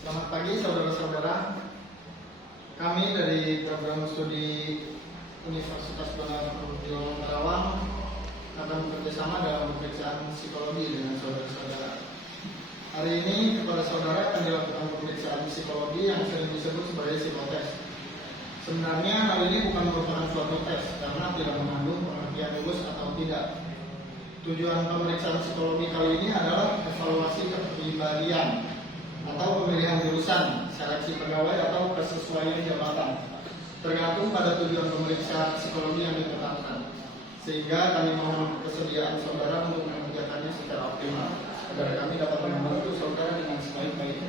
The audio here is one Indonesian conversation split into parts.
Selamat pagi saudara-saudara. Kami dari program studi Universitas Penajam Karawang akan bekerjasama dalam pemeriksaan psikologi dengan saudara-saudara. Hari ini kepada saudara akan dilakukan pemeriksaan psikologi yang sering disebut sebagai psikotes. Sebenarnya hal ini bukan merupakan suatu tes karena tidak mengandung pengertian lulus atau tidak. Tujuan pemeriksaan psikologi kali ini adalah evaluasi kepribadian atau pemilihan jurusan, seleksi pegawai atau kesesuaian jabatan, tergantung pada tujuan pemeriksaan psikologi yang ditetapkan. Sehingga kami mohon kesediaan saudara untuk mengerjakannya secara optimal agar kami dapat membantu saudara dengan sebaik-baiknya.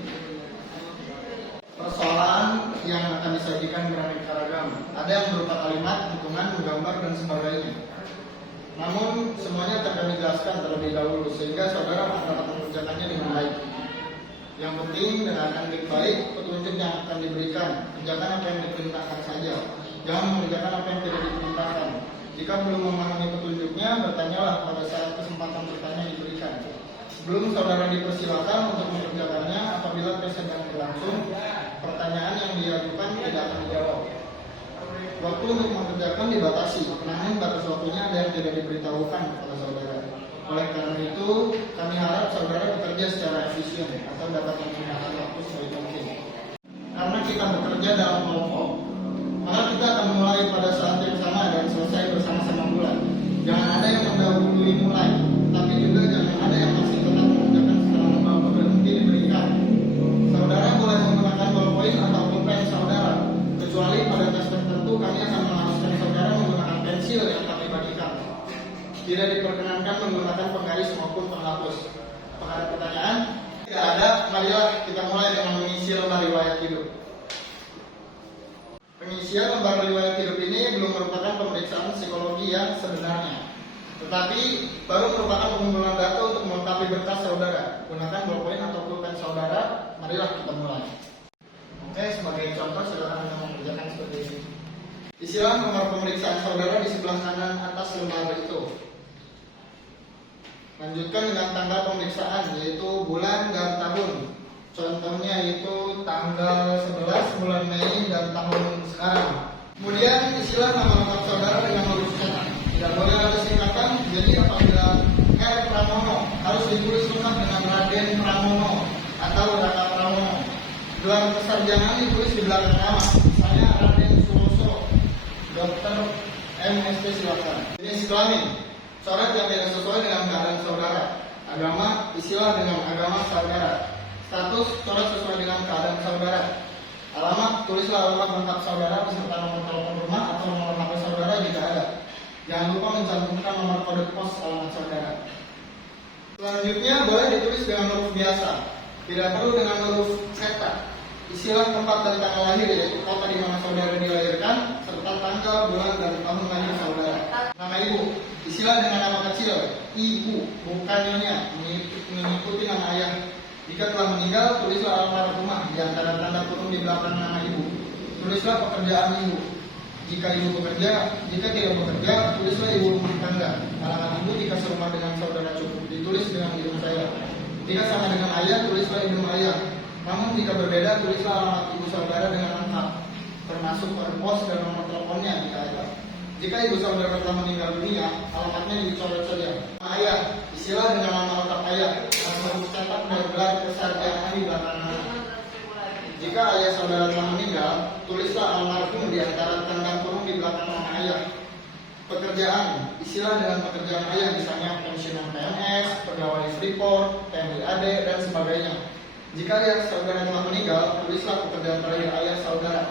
Persoalan yang akan disajikan beraneka ragam, ada yang berupa kalimat, hitungan, menggambar dan sebagainya. Namun semuanya akan kami jelaskan terlebih dahulu sehingga saudara dapat mengerjakannya dengan baik. Yang penting dengarkan baik-baik petunjuk yang akan diberikan. Kerjakan apa yang diperintahkan saja. Jangan mengerjakan apa yang tidak diperintahkan. Jika belum memahami petunjuknya, bertanyalah pada saat kesempatan bertanya diberikan. Sebelum saudara dipersilakan untuk mengerjakannya, apabila tes sedang berlangsung, pertanyaan yang diajukan tidak akan dijawab. Waktu untuk mengerjakan dibatasi, namun batas waktunya ada yang tidak diberitahukan kepada saudara. Oleh karena itu, kami harap saudara bekerja secara efisien atau dapat menggunakan waktu sebaik mungkin. Karena kita bekerja dalam kelompok, maka kita akan mulai pada saat yang sama dan selesai bersama-sama pula. Jangan ada yang mendahului mulai, tapi juga jangan ada yang masih tetap mengerjakan setelah membawa berhenti diberikan. Saudara boleh menggunakan ballpoint atau pulpen saudara, kecuali pada tes tertentu kami akan mengharuskan saudara menggunakan pensil yang kami bagikan. Tidak diperkenankan menggunakan penggaris maupun penghapus. Apakah ada pertanyaan? Tidak ada. Marilah kita mulai dengan mengisi lembar riwayat hidup. Pengisian lembar riwayat hidup ini belum merupakan pemeriksaan psikologi yang sebenarnya, tetapi baru merupakan pengumpulan data untuk melengkapi berkas saudara. Gunakan ballpoint atau pulpen saudara. Marilah kita mulai. Oke, sebagai contoh silakan Anda mengerjakan seperti ini. Isilah nomor pemeriksaan saudara di sebelah kanan atas lembar itu. Lanjutkan dengan tanggal pemeriksaan, yaitu bulan dan tahun. Contohnya itu tanggal 11 bulan Mei dan tahun sekarang. Kemudian isilah nama lengkap saudara dengan huruf cetak. Tidak boleh ada singkatan, jadi apabila R. Pramono harus ditulis lengkap dengan Raden Pramono atau Raka Pramono. Gelar kesarjanaan ditulis di belakang nama, misalnya Raden Suroso, Dr. MSc silakan. Jenis kelamin, coret yang tidak sesuai dengan keadaan saudara. Agama, isilah dengan agama saudara. Status, coret sesuai dengan keadaan saudara. Alamat, tulislah alamat lengkap saudara beserta nomor telepon rumah atau nomor HP saudara jika ada. Jangan lupa mencantumkan nomor kode pos alamat saudara. Selanjutnya boleh ditulis dengan huruf biasa, tidak perlu dengan huruf cetak. Isilah tempat dan tanggal lahir, yaitu kota di mana saudara dilahirkan, serta tanggal, bulan, dan tahun lahir saudara. Nama ibu, isilah dengan nama kecil, ibu, bukan nyonya, mengikuti nama ayah. Jika telah meninggal, tulislah almarhumah di antara tanda kurung di belakang nama ibu. Tulislah pekerjaan ibu. Jika ibu bekerja, jika tidak bekerja, tulislah ibu rumah tangga. Alamat ibu jika serumah dengan saudara cukup, ditulis dengan hidung saya. Jika sama dengan ayah, tulislah hidung ayah. Namun jika berbeda, tulislah alamat ibu saudara dengan lengkap, termasuk kode pos dan nomor teleponnya jika ada. Jika ibu saudara telah meninggal dunia, alamatnya dicoret saja. Ayah, isilah dengan nama lengkap ayah, dan cetak dan gelar kesarjanaan di belakang nama. Jika ayah saudara telah meninggal, tulislah almarhum di antara tanda kurung di belakang nama ayah. Pekerjaan, isilah dengan pekerjaan ayah, misalnya pensiunan PNS, pegawai Freeport, TNI-AD, dan sebagainya. Jika ayah saudara telah meninggal, tulislah pekerjaan terakhir ayah saudara.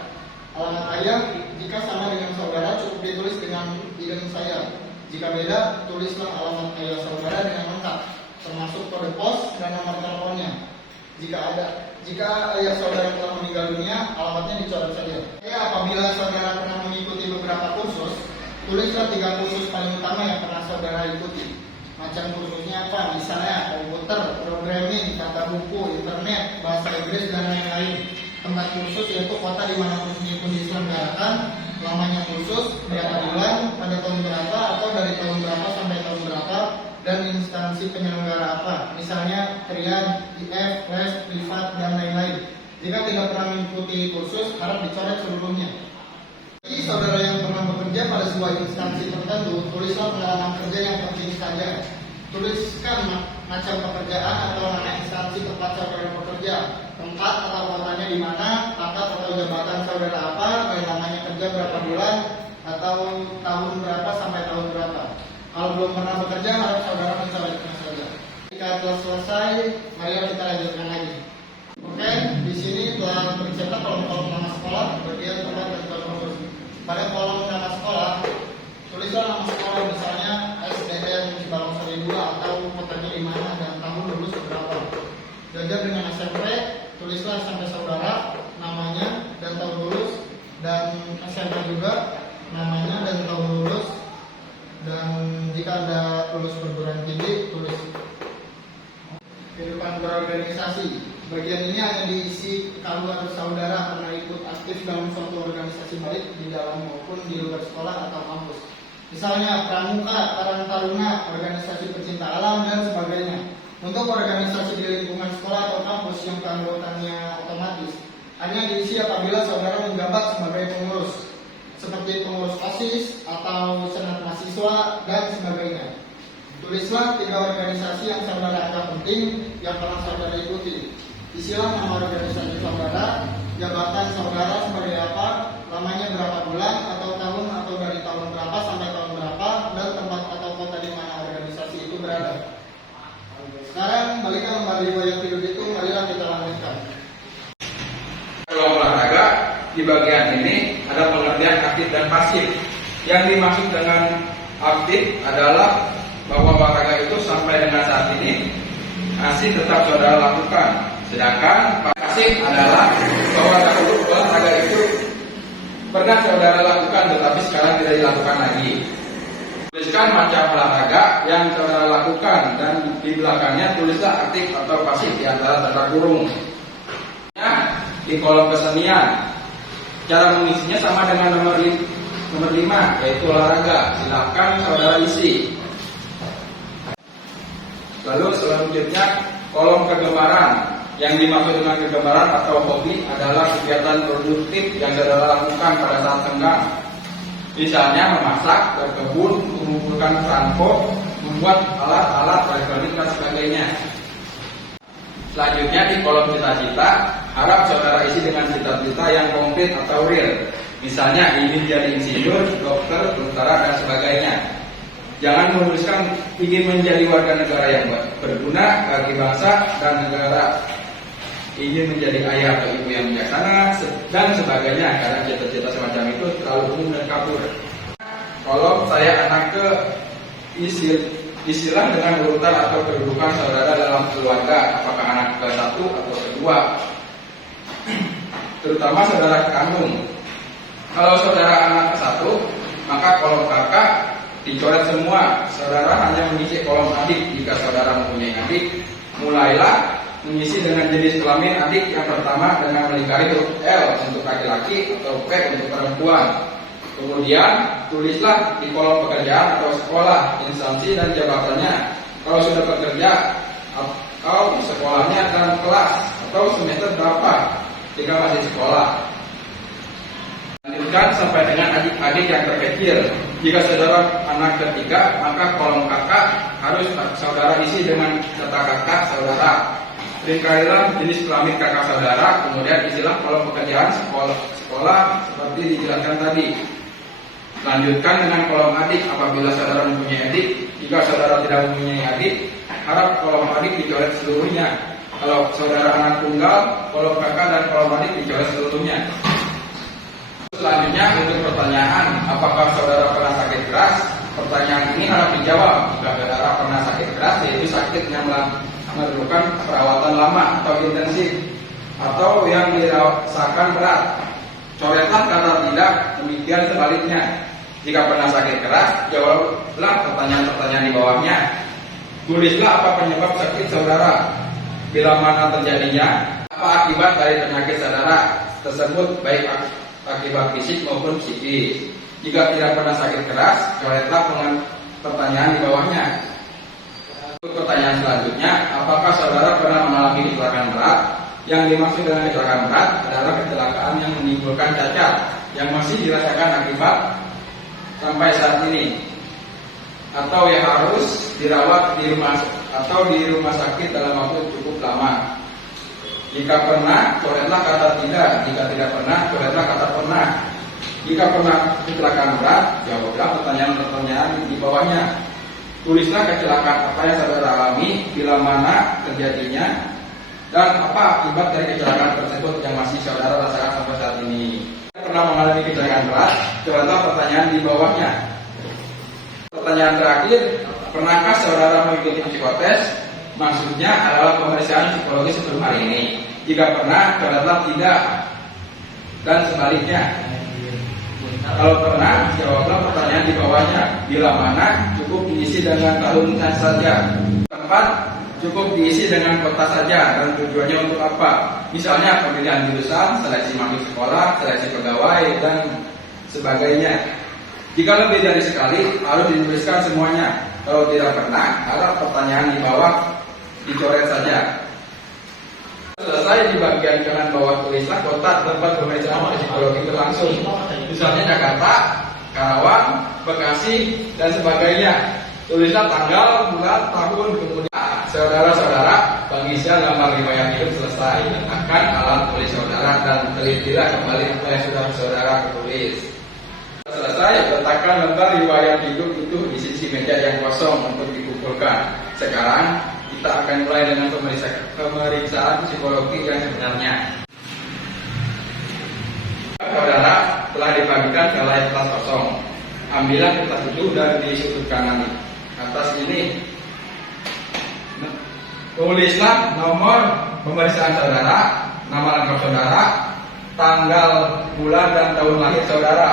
Alamat ayah, jika sama dengan saudara, cukup ditulis dengan hidung saya. Jika beda, tulislah alamat ayah saudara dengan lengkap, termasuk kode pos dan nomor teleponnya jika ada. Jika ayah saudara telah meninggal dunia, alamatnya dicoret saja. Apabila saudara pernah mengikuti beberapa kursus, tulislah 3 kursus paling utama yang pernah saudara ikuti. Macam kursusnya apa? Misalnya komputer, programming, tata buku, internet, bahasa Inggris, dan lain-lain. Tempat kursus yaitu kota di mana kursus itu diselenggarakan, lamanya kursus, berapa bulan, pada tahun berapa, atau dari tahun berapa sampai tahun berapa, dan instansi penyelenggara apa, misalnya Triad, IF, Les, Privat, dan lain-lain. Jika tidak pernah mengikuti kursus, harap dicoret seluruhnya. Bagi saudara yang pernah bekerja pada sebuah instansi tertentu, tulislah pengalaman kerja yang penting saja. Tuliskan macam pekerjaan atau nama instansi tempat saudara bekerja, tempat atau kotanya di mana, pangkat atau jabatan saudara apa, dan namanya kerja berapa bulan, atau tahun berapa sampai tahun berapa. Kalau belum pernah bekerja, harap saudara mencoretnya saja. Jika telah selesai, mari kita lanjutkan lagi. Oke, di sini telah tercetak kolom-kolom nama sekolah, bagian tempat dan kolom. Pada kolom nama sekolah, tulislah nama sekolah, misalnya SDN Balong Sari 2 atau kotanya di mana dan tahun lulus berapa. Jajar dengan SMP, tulislah SMP saudara, namanya dan tahun lulus, dan SMP juga namanya dan tahun lulus, dan jika ada lulus perguruan tinggi, tulis. Kehidupan berorganisasi. Bagian ini hanya diisi kalau ada saudara pernah ikut aktif dalam suatu organisasi baik di dalam maupun di luar sekolah atau kampus. Misalnya pramuka, karang taruna, organisasi pecinta alam, dan sebagainya. Untuk organisasi di lingkungan sekolah atau kampus yang keanggotaannya otomatis, hanya diisi apabila saudara menjabat sebagai pengurus, seperti pengurus OSIS atau senat mahasiswa, dan sebagainya. Tulislah 3 organisasi yang saudara anggap penting yang pernah saudara ikuti. Isilah nama organisasi saudara, jabatan saudara sebagai apa, lamanya berapa bulan atau tahun atau dari tahun berapa sampai tahun berapa, dan tempat atau kota di mana organisasi itu berada. Sekarang balikan lembar riwayat hidup itu, marilah kita lanjutkan. Kalau olahraga, di bagian ini ada pengertian aktif dan pasif. Yang dimaksud dengan aktif adalah bahwa olahraga itu sampai dengan saat ini masih tetap saudara lakukan. Sedangkan pasif adalah bahwa olahraga itu pernah saudara lakukan tetapi sekarang tidak dilakukan lagi. Tuliskan macam olahraga yang saudara lakukan dan di belakangnya tulislah aktif atau pasif di antara tanda kurung. Di kolom kesenian, cara mengisinya sama dengan nomor 5, yaitu olahraga. Silakan saudara isi. Lalu selanjutnya kolom kegemaran. Yang dimaksud dengan kegemaran atau hobi adalah kegiatan produktif yang saudara lakukan pada saat senggang. Misalnya memasak, berkebun, mengumpulkan transport, membuat alat-alat elektronik dan sebagainya. Selanjutnya di kolom cita-cita, harap saudara isi dengan cita-cita yang konkret atau real. Misalnya ingin jadi insinyur, dokter, tentara, dan sebagainya. Jangan menuliskan ingin menjadi warga negara yang berguna bagi bangsa dan negara, ingin menjadi ayah atau ibu yang bijaksana, dan sebagainya, karena cita-cita semacam itu terlalu umum dan kabur. Kolom saya anak ke isilah dengan urutan atau kedudukan saudara dalam keluarga, apakah anak ke-1 atau ke-2, terutama saudara kandung. Kalau saudara anak ke-1, maka kolom kakak dicoret semua. Saudara hanya mengisi kolom adik jika saudara mempunyai adik. Mulailah mengisi dengan jenis kelamin adik yang pertama dengan melingkari huruf L untuk laki-laki atau P untuk perempuan. Kemudian tulislah di kolom pekerjaan atau sekolah, instansi dan jabatannya. Kalau sudah bekerja atau sekolahnya dan kelas atau semester berapa jika masih sekolah. Lanjutkan sampai dengan adik-adik yang terkecil. Jika saudara anak ketiga, maka kolom kakak harus saudara isi dengan data kakak saudara. Lingkarilah jenis kelamin kakak saudara, kemudian isilah kolom pekerjaan sekolah seperti dijelaskan tadi. Lanjutkan dengan kolom adik apabila saudara mempunyai adik. Jika saudara tidak mempunyai adik, harap kolom adik dicoret seluruhnya. Kalau saudara anak tunggal, kolom kakak dan kolom adik dicoret seluruhnya. Selanjutnya untuk pertanyaan, apakah saudara pernah sakit keras? Pertanyaan ini harap dijawab. Jika saudara pernah sakit keras, yaitu sakit yang memerlukan perawatan lama atau intensif, atau yang dirasakan berat. Coretlah kata tidak, demikian sebaliknya. Jika pernah sakit keras, jawablah pertanyaan-pertanyaan di bawahnya. Tulislah apa penyebab sakit saudara, bila mana terjadinya, apa akibat dari penyakit saudara tersebut, baik akibat fisik maupun psikis. Jika tidak pernah sakit keras, coretlah pertanyaan di bawahnya. Untuk pertanyaan selanjutnya, apakah saudara pernah mengalami kecelakaan berat? Yang dimaksud dengan kecelakaan berat adalah kecelakaan yang menimbulkan cacat yang masih dirasakan akibat sampai saat ini, atau yang harus dirawat di rumah sakit dalam waktu cukup lama. Jika pernah, coretlah kata tidak. Jika tidak pernah, coretlah kata pernah. Jika pernah kecelakaan berat, jawablah pertanyaan-pertanyaan di bawahnya. Tulislah kecelakaan apa yang saudara alami, bila mana terjadinya, dan apa akibat dari kecelakaan tersebut yang masih saudara rasakan sampai saat ini. Pernah mengalami kecelakaan berat, coretlah pertanyaan di bawahnya. Pertanyaan terakhir, pernahkah saudara mengikuti psikotes? Maksudnya adalah pemeriksaan psikologi sebelum hari ini. Jika pernah, coretlah tidak. Dan sebaliknya. Kalau pernah, jawablah pertanyaan di bawahnya. Bila mana, cukup diisi dengan tahun saja. Tempat, cukup diisi dengan kota saja. Dan tujuannya untuk apa? Misalnya pemilihan jurusan, seleksi masuk sekolah, seleksi pegawai, dan sebagainya. Jika lebih dari sekali, harus dituliskan semuanya. Kalau tidak pernah, harap pertanyaan di bawah dicoret saja. Selesai di bagian kanan bawah, tulislah kota tempat pemeriksaan psikologi berlangsung. Misalnya Jakarta, Karawang, Bekasi, dan sebagainya. Tulislah tanggal, bulan, tahun, kemudian saudara-saudara, pengisian lembar riwayat hidup selesai. Akan alat tulis saudara dan telitilah kembali apa yang sudah saudara tulis. Selesai, letakkan lembar riwayat hidup itu di sisi meja yang kosong untuk dikumpulkan. Sekarang kita akan mulai dengan pemeriksaan psikologi yang sebenarnya. Saudara telah dibagikan ke layar kertas kosong. Ambillah kertas itu dari sudut kanan atas ini. Tulislah nomor pemeriksaan saudara, nama lengkap saudara, tanggal, bulan, dan tahun lahir saudara.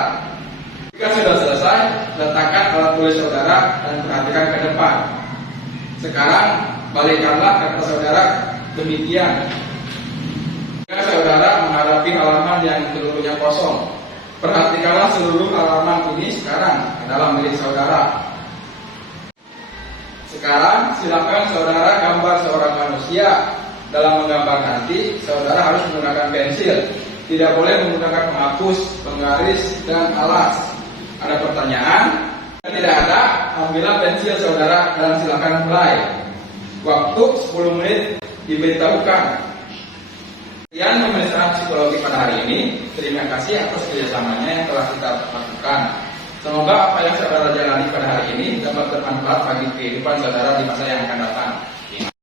Jika sudah selesai, letakkan alat tulis saudara dan perhatikan ke depan. Sekarang balikkanlah kertas saudara demikian. Jika saudara menghadapi halaman yang seluruhnya kosong, perhatikanlah seluruh halaman ini sekarang adalah milik saudara. Sekarang silakan saudara gambar seorang manusia. Dalam menggambar nanti, saudara harus menggunakan pensil. Tidak boleh menggunakan penghapus, penggaris, dan alas. Ada pertanyaan? Tidak ada, ambillah pensil saudara dan silakan mulai. Waktu 10 menit diberitahukan. Sekian pemeriksaan psikologi pada hari ini. Terima kasih atas kerjasamanya yang telah kita lakukan. Semoga apa yang saudara jalani pada hari ini dapat bermanfaat bagi kehidupan saudara di masa yang akan datang.